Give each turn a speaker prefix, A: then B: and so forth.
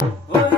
A: ওই